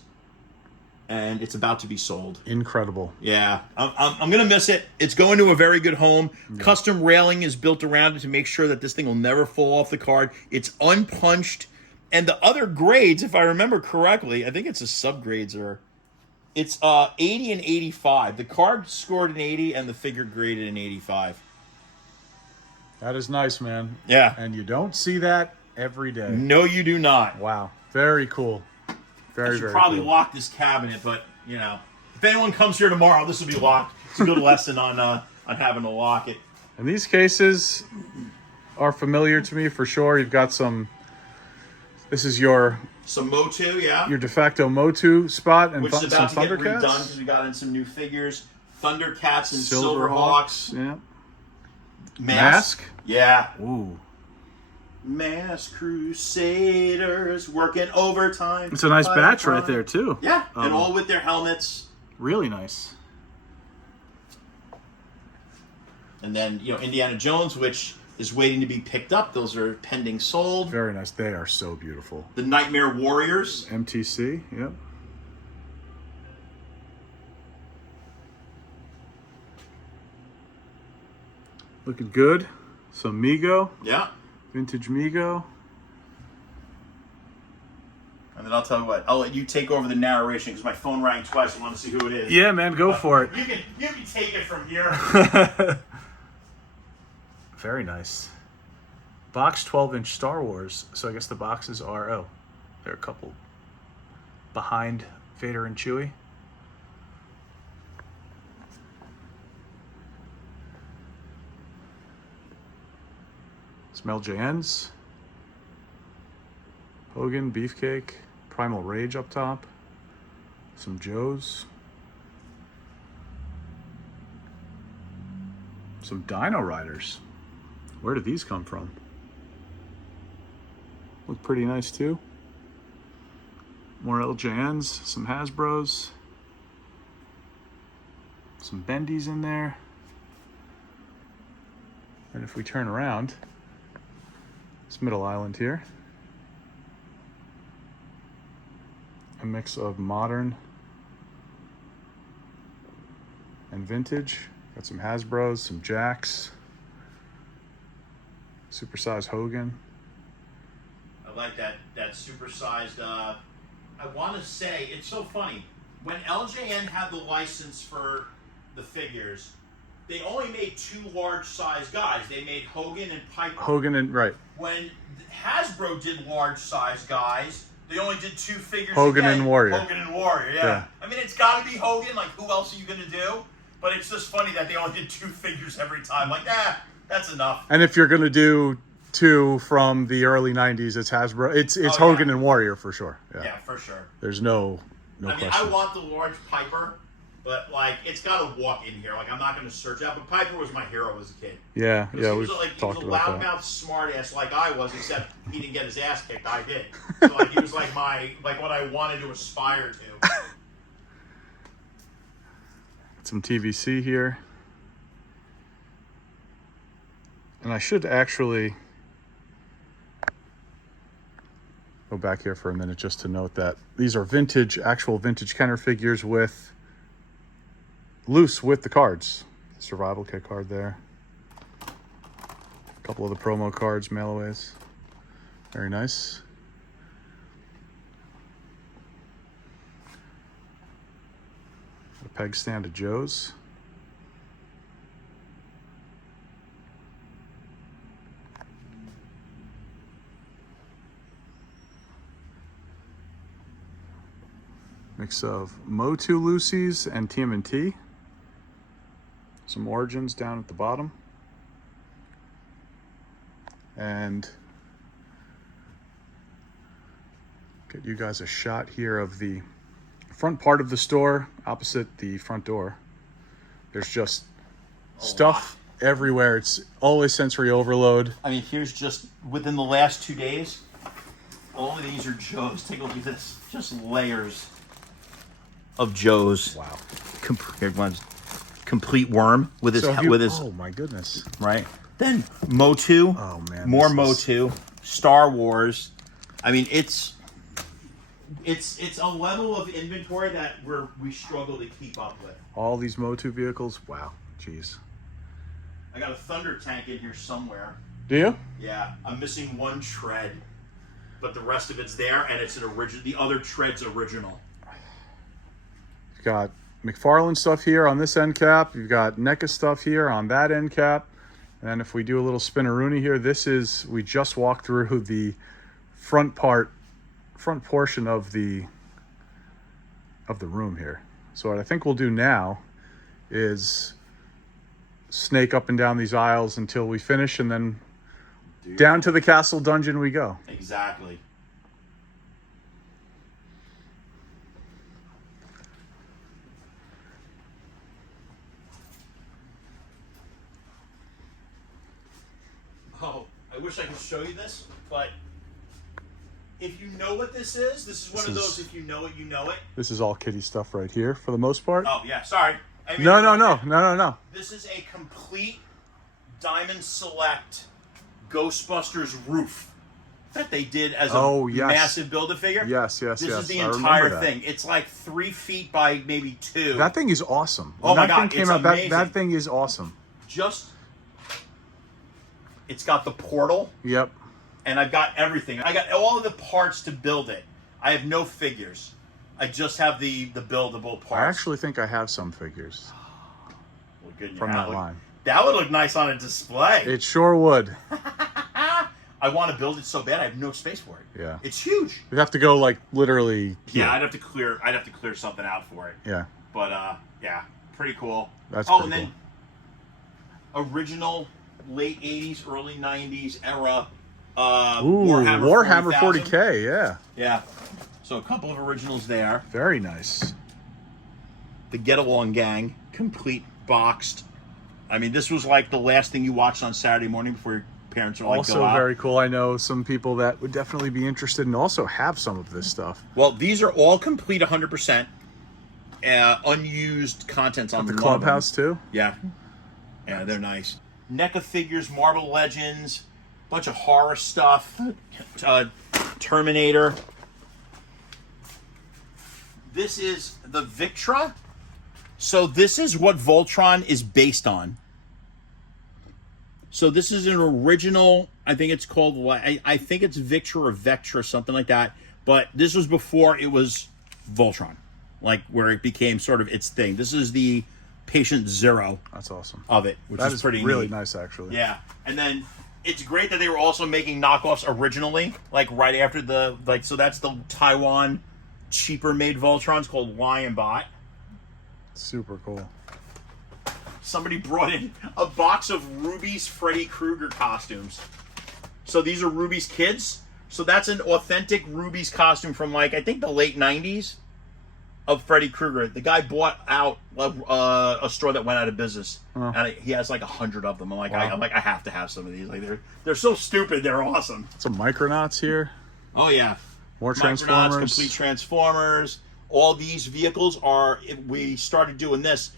and it's about to be sold. Incredible. Yeah. I'm going to miss it. It's going to a very good home. Yeah. Custom railing is built around it to make sure that this thing will never fall off the card. It's unpunched. And the other grades, if I remember correctly, I think it's a subgrades it's 80 and 85. The card scored an 80 and the figure graded an 85. That is nice, man. Yeah. And you don't see that every day. No, you do not. Wow. Very cool. I should probably lock this cabinet, but, you know, if anyone comes here tomorrow, this will be locked. It's a good lesson on having to lock it. And these cases are familiar to me for sure. You've got some... This is some Motu, yeah. Your de facto Motu spot, and which is about some to get Thundercats. redone because we got in some new figures. Thundercats and Silverhawks. Yeah. Mask. Yeah. Ooh. Mask Crusaders working overtime. It's a nice batch right there too. Yeah, and all with their helmets. Really nice. And then, you know, Indiana Jones, which is waiting to be picked up. Those are pending sold. Very nice. They are so beautiful. The Nightmare Warriors. MTC, yep. Looking good. Some Mego. Yeah. Vintage Mego. And then I'll tell you what, I'll let you take over the narration because my phone rang twice. I want to see who it is. Yeah, man, go for it. You can take it from here. Very nice. Box 12-inch Star Wars. So I guess the boxes are, they're a couple behind Vader and Chewie. Some LJNs. Hogan, Beefcake, Primal Rage up top. Some Joes. Some Dino Riders. Where did these come from? Look pretty nice too. More LJNs, some Hasbros. Some Bendies in there. And if we turn around, this middle island here. A mix of modern and vintage. Got some Hasbros, some Jacks. Supersized Hogan. I like that supersized. I want to say it's so funny when LJN had the license for the figures. They only made two large size guys. They made Hogan and Piper. Hogan and right. When Hasbro did large size guys, they only did two figures. Hogan again. and Warrior. Hogan and Warrior. Yeah. I mean, it's got to be Hogan. Like, who else are you gonna do? But it's just funny that they only did two figures every time. Like, that's enough. And if you're gonna do two from the early '90s, it's Hasbro. It's Hogan and Warrior for sure. Yeah, for sure. There's no I mean, question. I want the large Piper, but like it's got to walk in here. Like I'm not going to search out. But Piper was my hero as a kid. Yeah, He we've was talked a about that. loudmouth smartass like I was, except he didn't get his ass kicked. I did. So like he was like what I wanted to aspire to. Some TVC here. And I should actually go back here for a minute just to note that these are actual vintage Kenner figures loose with the cards. Survival kit card there. A couple of the promo cards, mailaways. Very nice. A peg stand of Joe's. Mix of Motu Lucy's and TMNT. Some Origins down at the bottom. And get you guys a shot here of the front part of the store opposite the front door. There's just stuff everywhere. It's always sensory overload. I mean, here's just within the last 2 days, all of these are Joes. Take a look at this. Just layers of Joes. Wow. Complete worm with his oh my goodness. Right. Then Motu. Oh man. More Motu. Star Wars. I mean, it's a level of inventory that we struggle to keep up with. All these Motu vehicles. Wow. Jeez. I got a Thunder tank in here somewhere. Do you? Yeah. I'm missing one tread, but the rest of it's there, and it's an original. The other tread's original. You've got McFarlane stuff here on this end cap. You've got NECA stuff here on that end cap. And if we do a little spinneroonie here, we just walked through the front portion of the room here. So what I think we'll do now is snake up and down these aisles until we finish, and then down to the castle dungeon we go. Exactly. Oh, I wish I could show you this, but if you know what this is one of those, if you know it, you know it. This is all kitty stuff right here for the most part. Oh, yeah, sorry. I mean, No. This is a complete Diamond Select Ghostbusters roof that they did as a massive Build-A-Figure. Yes. This is the entire thing. It's like 3 feet by maybe 2. That thing is awesome. Oh my Thing God, came out, that thing is awesome. It's got the portal. Yep. And I've got everything. I got all of the parts to build it. I have no figures. I just have the buildable parts. I actually think I have some figures from that line. That would look nice on a display. It sure would. I want to build it so bad. I have no space for it. Yeah. It's huge. You'd have to go like literally here. Yeah, I'd have to clear something out for it. Yeah. But yeah, pretty cool. That's pretty cool. Then original late 80s, early 90s era Warhammer 40K, yeah. Yeah. So a couple of originals there. Very nice. The Get Along Gang, complete boxed. I mean, this was like the last thing you watched on Saturday morning before your parents were like, also go out. Very cool. I know some people that would definitely be interested and also have some of this stuff. Well, these are all complete 100%. Unused contents on the clubhouse too. Yeah, they're nice. NECA figures, Marvel Legends, bunch of horror stuff, Terminator. This is the Victra. So this is what Voltron is based on. So this is an original, I think it's called, I think it's Victra or Vectra, something like that. But this was before it was Voltron, like where it became sort of its thing. This is the Patient Zero. That's awesome. Of it, which is pretty really neat. Nice, actually. Yeah, and then it's great that they were also making knockoffs originally, like right after so that's the Taiwan cheaper made Voltrons called Lion Bot. Super cool. Somebody brought in a box of Ruby's Freddy Krueger costumes. So these are Ruby's kids. So that's an authentic Ruby's costume from I think the late 90s of Freddy Krueger. The guy bought out a store that went out of business, and he has 100 of them. I'm like, wow. I have to have some of these. They're so stupid. They're awesome. Some Micronauts here. Oh yeah, more Transformers, complete Transformers. All these vehicles are. If we started doing this,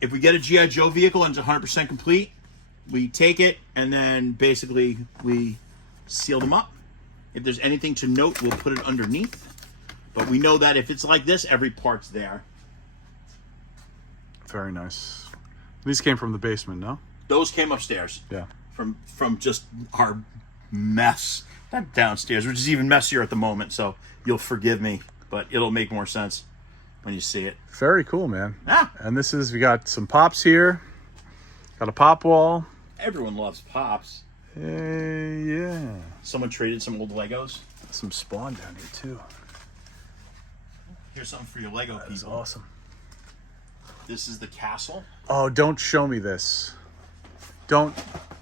if we get a G.I. Joe vehicle and it's 100% complete, we take it and then basically we seal them up. If there's anything to note, we'll put it underneath. But we know that if it's like this, every part's there. Very nice. These came from the basement, no? Those came upstairs. Yeah. From just our mess downstairs, which is even messier at the moment. So you'll forgive me, but it'll make more sense when you see it. Very cool, man. Ah. And we got some pops here. Got a pop wall. Everyone loves pops. Yeah. Someone traded some old Legos. Some Spawn down here too. Here's something for your Lego people. That's awesome. This is the castle. Oh, don't show me this. Don't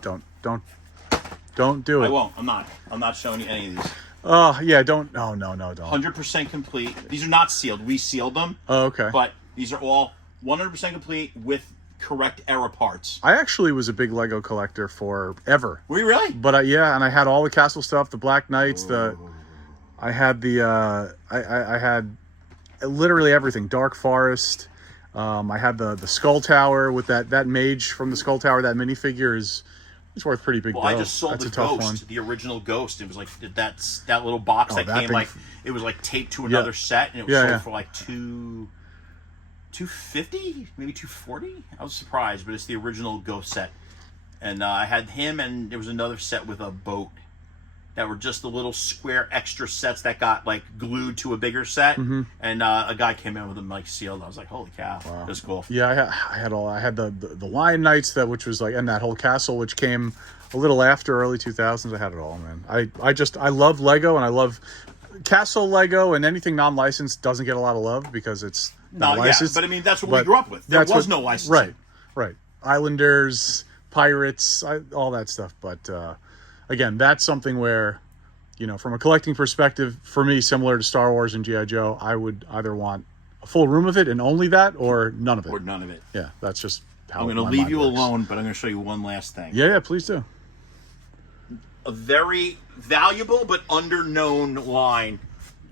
do it. I won't. I'm not showing you any of these. Oh, yeah, don't. No, don't. 100% complete. These are not sealed. We sealed them. Oh, okay. But these are all 100% complete with correct era parts. I actually was a big Lego collector forever. Were you really? But yeah, and I had all the castle stuff, the Black Knights, I had I had literally everything. Dark Forest. I had the Skull Tower with that mage from the Skull Tower. That minifigure is worth pretty big. Well, I just sold the Ghost, the original Ghost. It was like that little box that came it was taped to another set, and it was sold for $250, maybe $240. I was surprised, but it's the original Ghost set, and I had him, and there was another set with a boat that were just the little square extra sets that got like glued to a bigger set, and a guy came in with them like sealed. I was like, holy cow, Wow. that's cool. Yeah, I had all. I had the Lion Knights, which was like, and that whole castle, which came a little after early 2000s. I had it all, man. I love Lego, and I love Castle Lego, and anything non-licensed doesn't get a lot of love because it's not licensed. But I mean, that's what we grew up with. There was no licensing. Right. Islanders, Pirates, all that stuff. But again, that's something where, from a collecting perspective, for me, similar to Star Wars and G.I. Joe, I would either want a full room of it and only that, or none of it. Or none of it. Yeah, that's just how I'm going to leave you alone, but I'm going to show you one last thing. Yeah, please do. A very valuable but under-known line,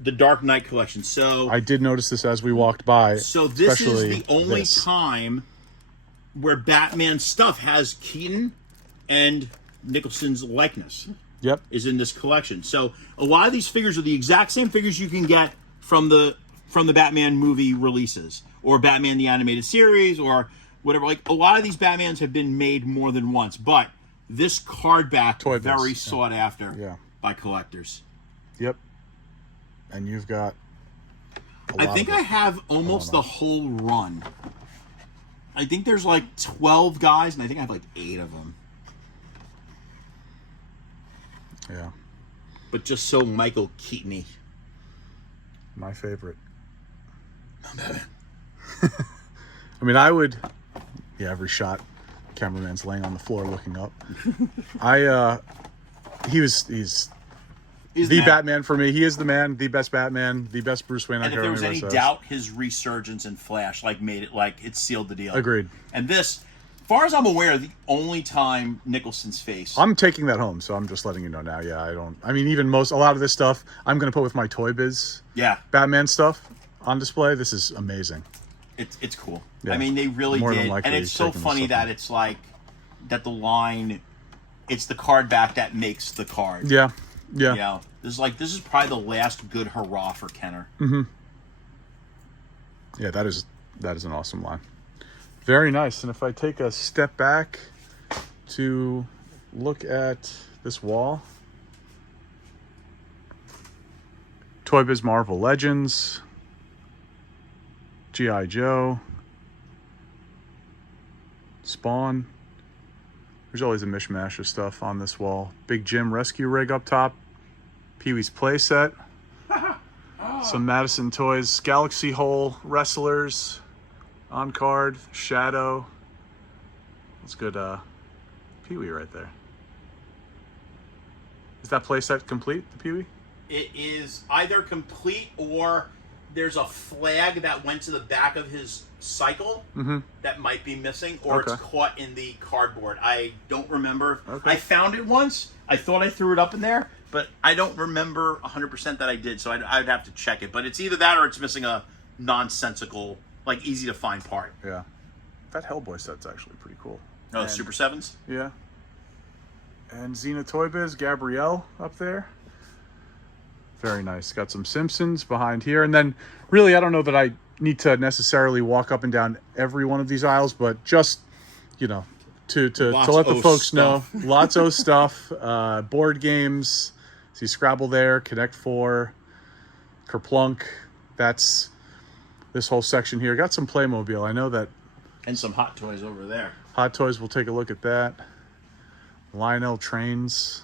the Dark Knight collection. So I did notice this as we walked by. So this is the only time where Batman stuff has Keaton and Nicholson's likeness. Yep. Is in this collection. So a lot of these figures are the exact same figures you can get from the Batman movie releases, or Batman the Animated Series, or whatever. Like, a lot of these Batmans have been made more than once, but this card back is very sought after by collectors. Yep. And you've got I think I have almost the whole run. I think there's like 12 guys, and I think I have like 8 of them. Yeah. But just so Michael Keaton-y. My favorite. I mean, I would... Yeah, every shot, cameraman's laying on the floor looking up. He's the Batman for me. He is the man, the best Batman, the best Bruce Wayne. And if there was any doubt, his resurgence in Flash made it it sealed the deal. Agreed. And this, as far as I'm aware, the only time Nicholson's face. I'm taking that home, so I'm just letting you know now. Yeah, I mean, even a lot of this stuff, I'm going to put with my Toy Biz. Yeah. Batman stuff on display. This is amazing. It's cool. Yeah. I mean, they really More did. And it's so funny that it's like, that the line, it's the card back that makes the card. Yeah. Yeah. This is probably the last good hurrah for Kenner. Mm-hmm. Yeah, that is an awesome line. Very nice. And if I take a step back to look at this wall, Toy Biz Marvel Legends, G.I. Joe, Spawn. There's always a mishmash of stuff on this wall. Big Jim rescue rig up top. Pee-wee's playset. Some Madison Toys Galaxy Hole wrestlers on card. Shadow. That's good Pee-wee right there. Is that playset complete, the Pee-wee? It is either complete, or there's a flag that went to the back of his cycle that might be missing, or it's caught in the cardboard. I don't remember. Okay. I found it once. I thought I threw it up in there, but I don't remember 100% that I did, so I'd have to check it. But it's either that or it's missing a nonsensical, easy to find part. Yeah. That Hellboy set's actually pretty cool. Oh, the Super 7s? Yeah. And Xena Toy Biz, Gabrielle up there. Very nice. Got some Simpsons behind here. And then, really, I don't know that I need to necessarily walk up and down every one of these aisles, but just, to let the folks know. Lots of stuff. Board games. See Scrabble there. Connect 4. Kerplunk. That's this whole section here. Got some Playmobil. I know that. And some Hot Toys over there. Hot Toys, we'll take a look at that. Lionel trains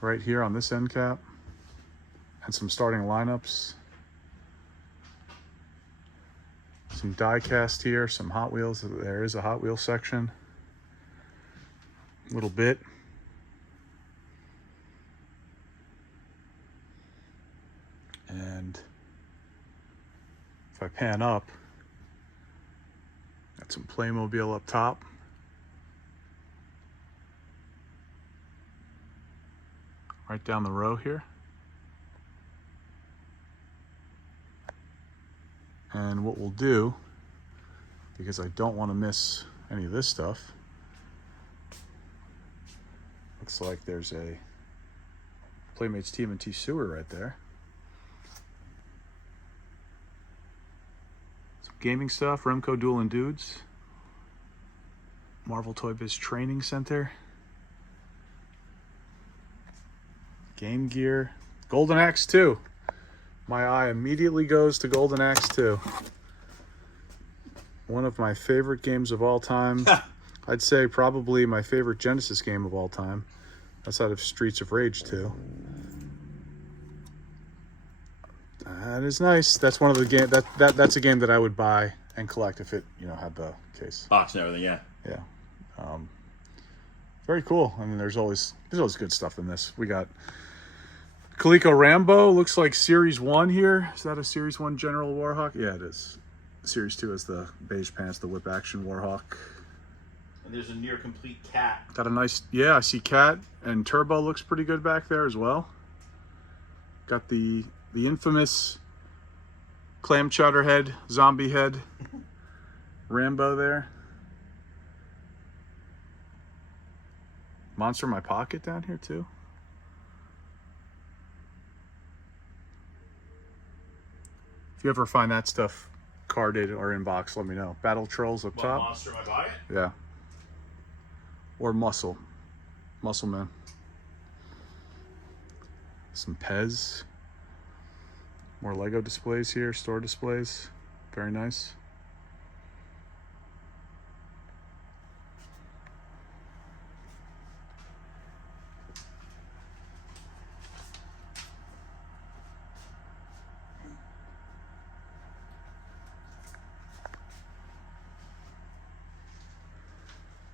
right here on this end cap. And some starting lineups. Some die cast here, some Hot Wheels. There is a Hot Wheels section. A little bit. And if I pan up, got some Playmobil up top. Right down the row here. And what we'll do, because I don't want to miss any of this stuff, looks like there's a Playmates TMNT sewer right there. Some gaming stuff, Remco Duel and Dudes, Marvel Toy Biz Training Center, Game Gear. Golden Axe 2. My eye immediately goes to Golden Axe 2. One of my favorite games of all time. I'd say probably my favorite Genesis game of all time, outside of Streets of Rage 2. That is nice. That's one of the game that's a game that I would buy and collect if it, had the case. Box and everything, yeah. Yeah. Very cool. I mean, there's always good stuff in this. We got Coleco Rambo, looks like Series 1 here. Is that a Series 1 General Warhawk? Yeah, it is. Series 2 is the beige pants, the whip action Warhawk. And there's a near complete cat. Got a nice, yeah, I see cat, and Turbo looks pretty good back there as well. Got the infamous clam chowder head, zombie head, Rambo there. Monster in My Pocket down here too. If you ever find that stuff carded or in box, let me know. Battle Trolls up top. Monster in My Pocket? Yeah. Or Muscle Man. Some Pez. More Lego displays here, store displays. Very nice.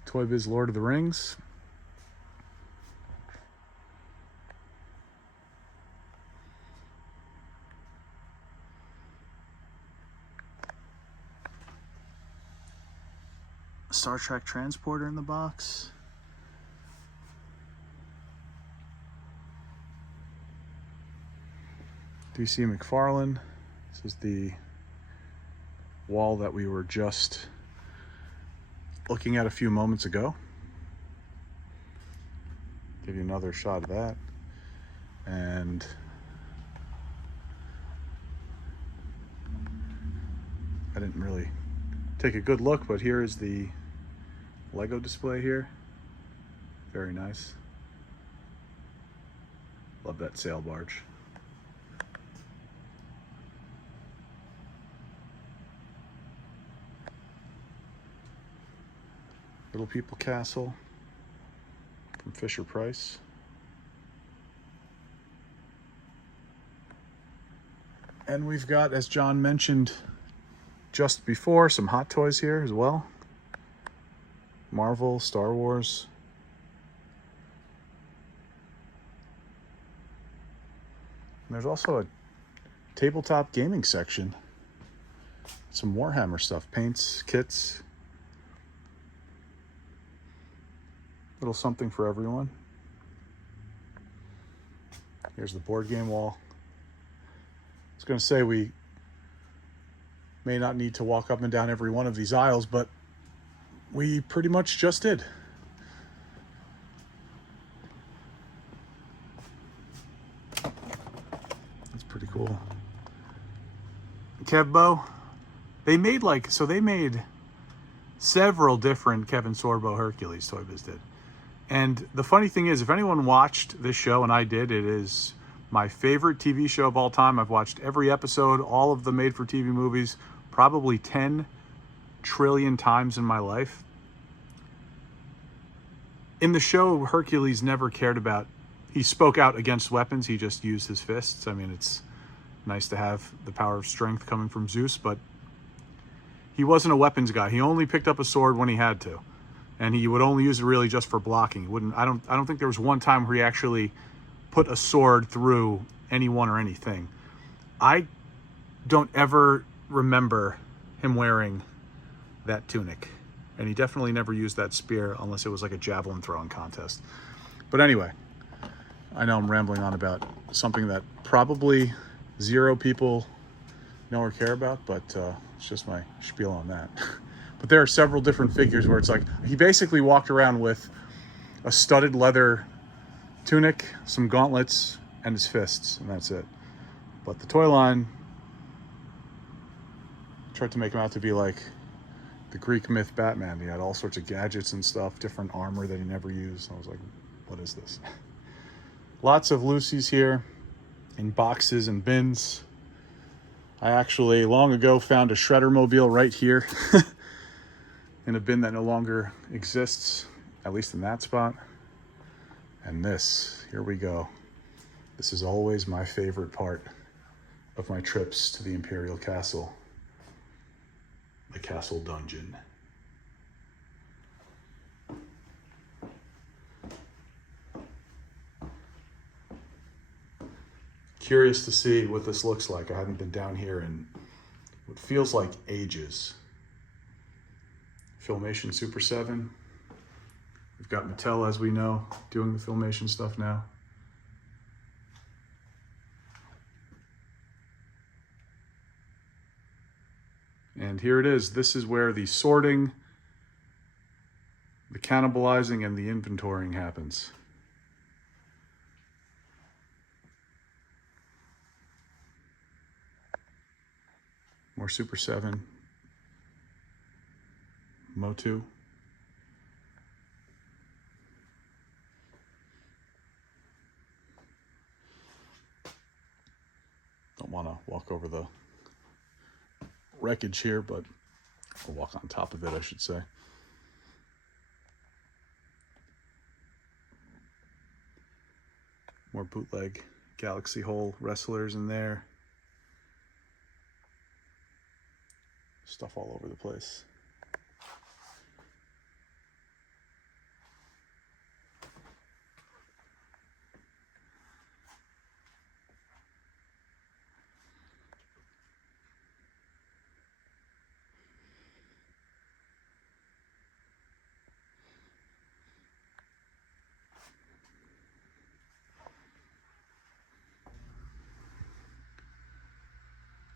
Toy Biz Lord of the Rings. Star Trek transporter in the box. DC McFarlane. This is the wall that we were just looking at a few moments ago. Give you another shot of that. And I didn't really take a good look, but here is the Lego display here. Very nice. Love that sail barge. Little People Castle from Fisher Price. And we've got, as John mentioned just before, some Hot Toys here as well. Marvel, Star Wars. And there's also a tabletop gaming section. Some Warhammer stuff, paints, kits. Little something for everyone. Here's the board game wall. I was going to say we may not need to walk up and down every one of these aisles, but we pretty much just did. That's pretty cool. Kevbo, they made several different Kevin Sorbo Hercules, Toy Biz did. And the funny thing is, if anyone watched this show, and I did, it is my favorite TV show of all time. I've watched every episode, all of the made-for-TV movies, probably 10 trillion times in my life. In the show, Hercules never cared about, he spoke out against weapons, he just used his fists. I mean, it's nice to have the power of strength coming from Zeus, but he wasn't a weapons guy. He only picked up a sword when he had to. And he would only use it really just for blocking. He wouldn't, I don't think there was one time where he actually put a sword through anyone or anything. I don't ever remember him wearing that tunic. And he definitely never used that spear unless it was like a javelin throwing contest. But anyway, I know I'm rambling on about something that probably zero people know or care about, but it's just my spiel on that. But there are several different figures where it's like, he basically walked around with a studded leather tunic, some gauntlets, and his fists, and that's it. But the toy line tried to make him out to be like the Greek myth Batman. He had all sorts of gadgets and stuff, different armor that he never used. I was like, what is this? Lots of Lucy's here in boxes and bins. I actually long ago found a shredder mobile right here in a bin that no longer exists, at least in that spot. And this, here we go. This is always my favorite part of my trips to the Imperial Castle. The castle dungeon. Curious to see what this looks like. I haven't been down here in what feels like ages. Filmation Super 7. We've got Mattel, as we know, doing the Filmation stuff now. And here it is. This is where the sorting, the cannibalizing, and the inventorying happens. More Super 7. Motu. Don't want to walk over the wreckage here, but I'll walk on top of it, I should say. More bootleg Galaxy Hole wrestlers in there. Stuff all over the place.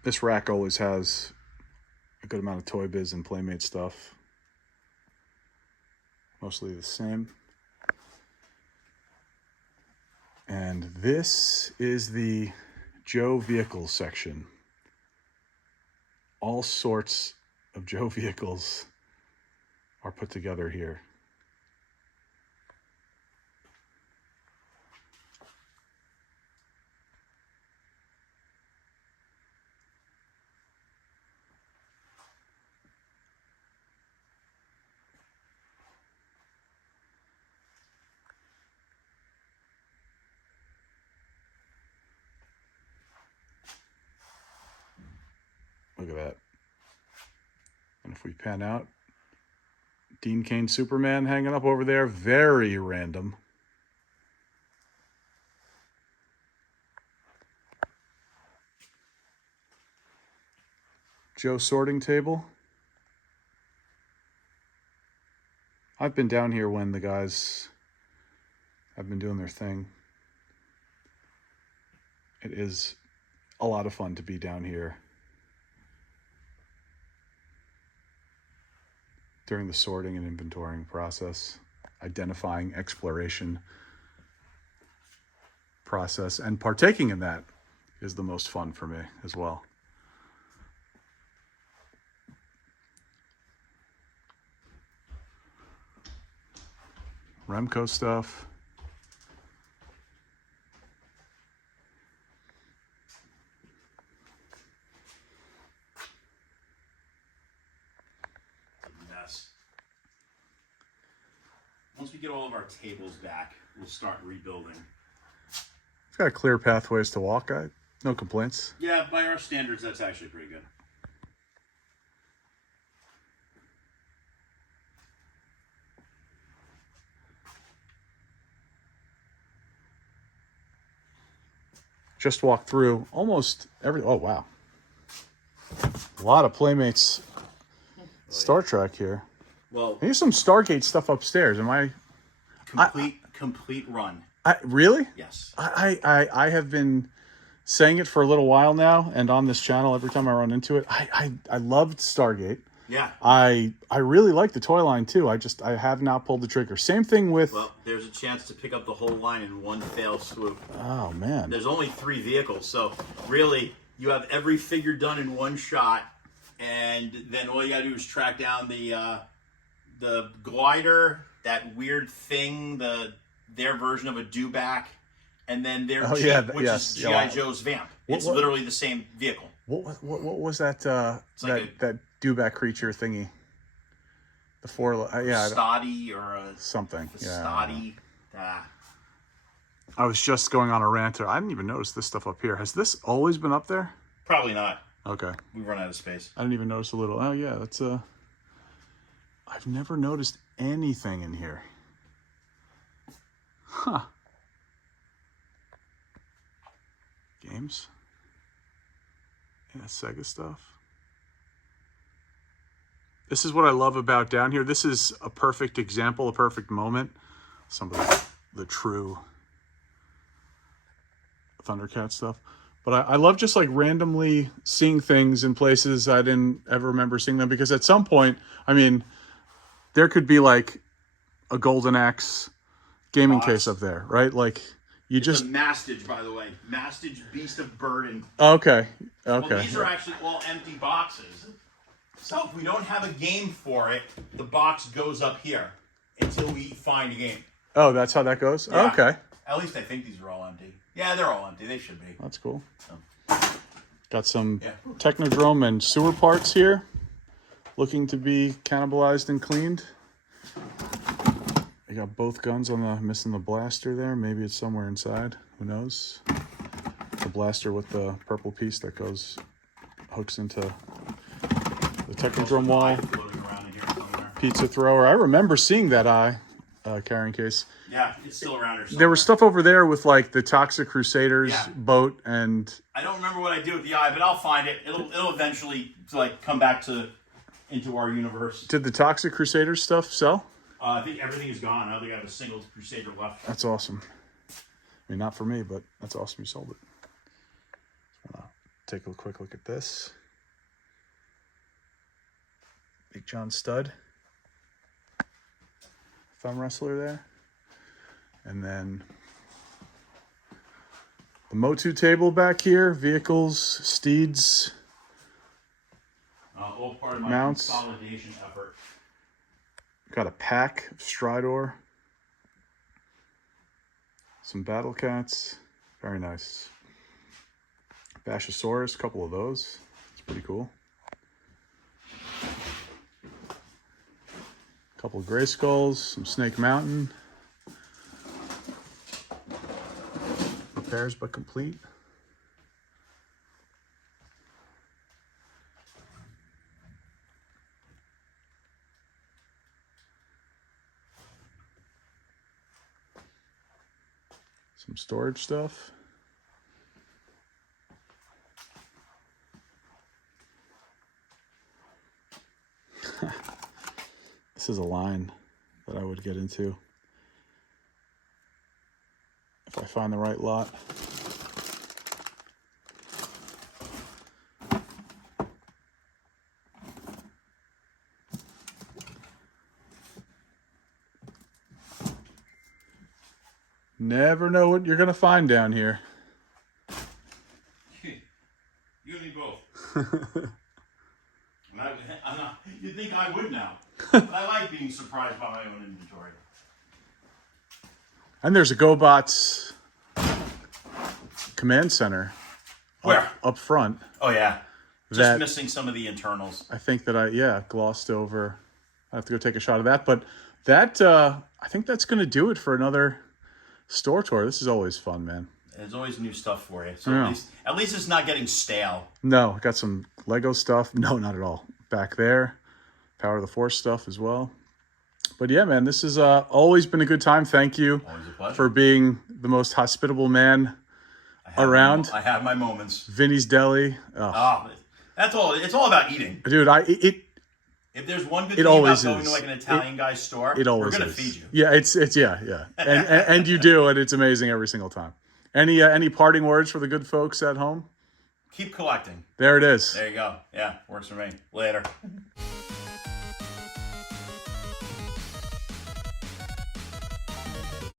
This rack always has a good amount of Toy Biz and Playmate stuff. Mostly the same. And this is the Joe Vehicles section. All sorts of Joe vehicles are put together here. Look at that. And if we pan out, Dean Cain Superman hanging up over there. Very random. Joe sorting table. I've been down here when the guys have been doing their thing. It is a lot of fun to be down here during the sorting and inventorying process, identifying exploration process, and partaking in that is the most fun for me as well. Remco stuff. Once we get all of our tables back, we'll start rebuilding. It's got clear pathways to walk. No complaints. Yeah, by our standards, that's actually pretty good. Just walked through almost every... Oh, wow. A lot of Playmates Star Trek here. Well, here's some Stargate stuff upstairs. Am I... Complete run. Really? Yes. I have been saying it for a little while now, and on this channel, every time I run into it, I loved Stargate. Yeah. I really like the toy line too. I have not pulled the trigger. Same thing with... Well, there's a chance to pick up the whole line in one fell swoop. Oh, man. There's only 3 vehicles, so really, you have every figure done in one shot, and then all you gotta do is track down the glider, that weird thing, their version of a dewback, and then their Oh, Jeep, yeah, which yes, is G.I. yeah. Joe's Vamp. What- It's what- literally the same vehicle. What was that? like that dewback creature thingy. The four. Yeah. Stoddy or a Something. Yeah. Stoddy. I was just going on a rant. I didn't even notice this stuff up here. Has this always been up there? Probably not. Okay. We've run out of space. I didn't even notice a little. Oh yeah, that's I've never noticed anything in here. Huh. Games. Yeah, Sega stuff. This is what I love about down here. This is a perfect example, a perfect moment. Some of the true Thundercat stuff. But I love just like randomly seeing things in places I didn't ever remember seeing them, because at some point, I mean, there could be like a Golden Axe gaming case up there, right? Like you It's a Mastage, by the way. Mastage Beast of Burden. Okay. Well, these are actually all empty boxes. So if we don't have a game for it, the box goes up here until we find a game. Oh, that's how that goes? Yeah. Okay. At least I think these are all empty. Yeah, they're all empty. They should be. That's cool. So. Got some Technodrome and sewer parts here, looking to be cannibalized and cleaned. I got both guns on the, missing the blaster there. Maybe it's somewhere inside. Who knows? The blaster with the purple piece that hooks into the Technodrome wall. Floating around in here somewhere. Pizza thrower. I remember seeing that carrying case. Yeah, it's still around here somewhere. There was stuff over there with like the Toxic Crusaders boat, and I don't remember what I did with the eye, but I'll find it. It'll eventually like come back into our universe. Did the Toxic Crusaders stuff sell? I think everything is gone. I don't think I have a single Crusader left. That's awesome. I mean, not for me, but that's awesome you sold it. Take a quick look at this. Big John Stud. Thumb wrestler there. And then the Motu table back here. Vehicles, steeds. All part of my Mounts. consolidation effort. Got a pack of Stridor. Some Battle Cats. Very nice. Bashosaurus, a couple of those. It's pretty cool. A couple of Gray Skulls, some Snake Mountain. Repairs but complete. Some storage stuff. This is a line that I would get into if I find the right lot. Never know what you're going to find down here. You and me both. You'd think I would now. But I like being surprised by my own inventory. And there's a GoBots command center. Where? Up front. Oh, yeah. Just That- missing some of the internals. I think that I glossed over. I have to go take a shot of that. But that, I think that's going to do it for another store tour. This is always fun, man. There's always new stuff for you. So Yeah. at least it's not getting stale. No, I got some Lego stuff. No, not at all. Back there. Power of the Force stuff as well. But yeah, man, this has always been a good time. Thank you Always a pleasure. for being the most hospitable man around. I have my moments. Vinny's Deli. Oh, Oh, that's all. It's all about eating. dude, If there's one good It thing about always going is. to like an Italian guy's store, it always we're gonna is. feed you. Yeah, it's yeah. And you do, and it's amazing every single time. Any parting words for the good folks at home? Keep collecting. There it is. There you go. Yeah, works for me. Later.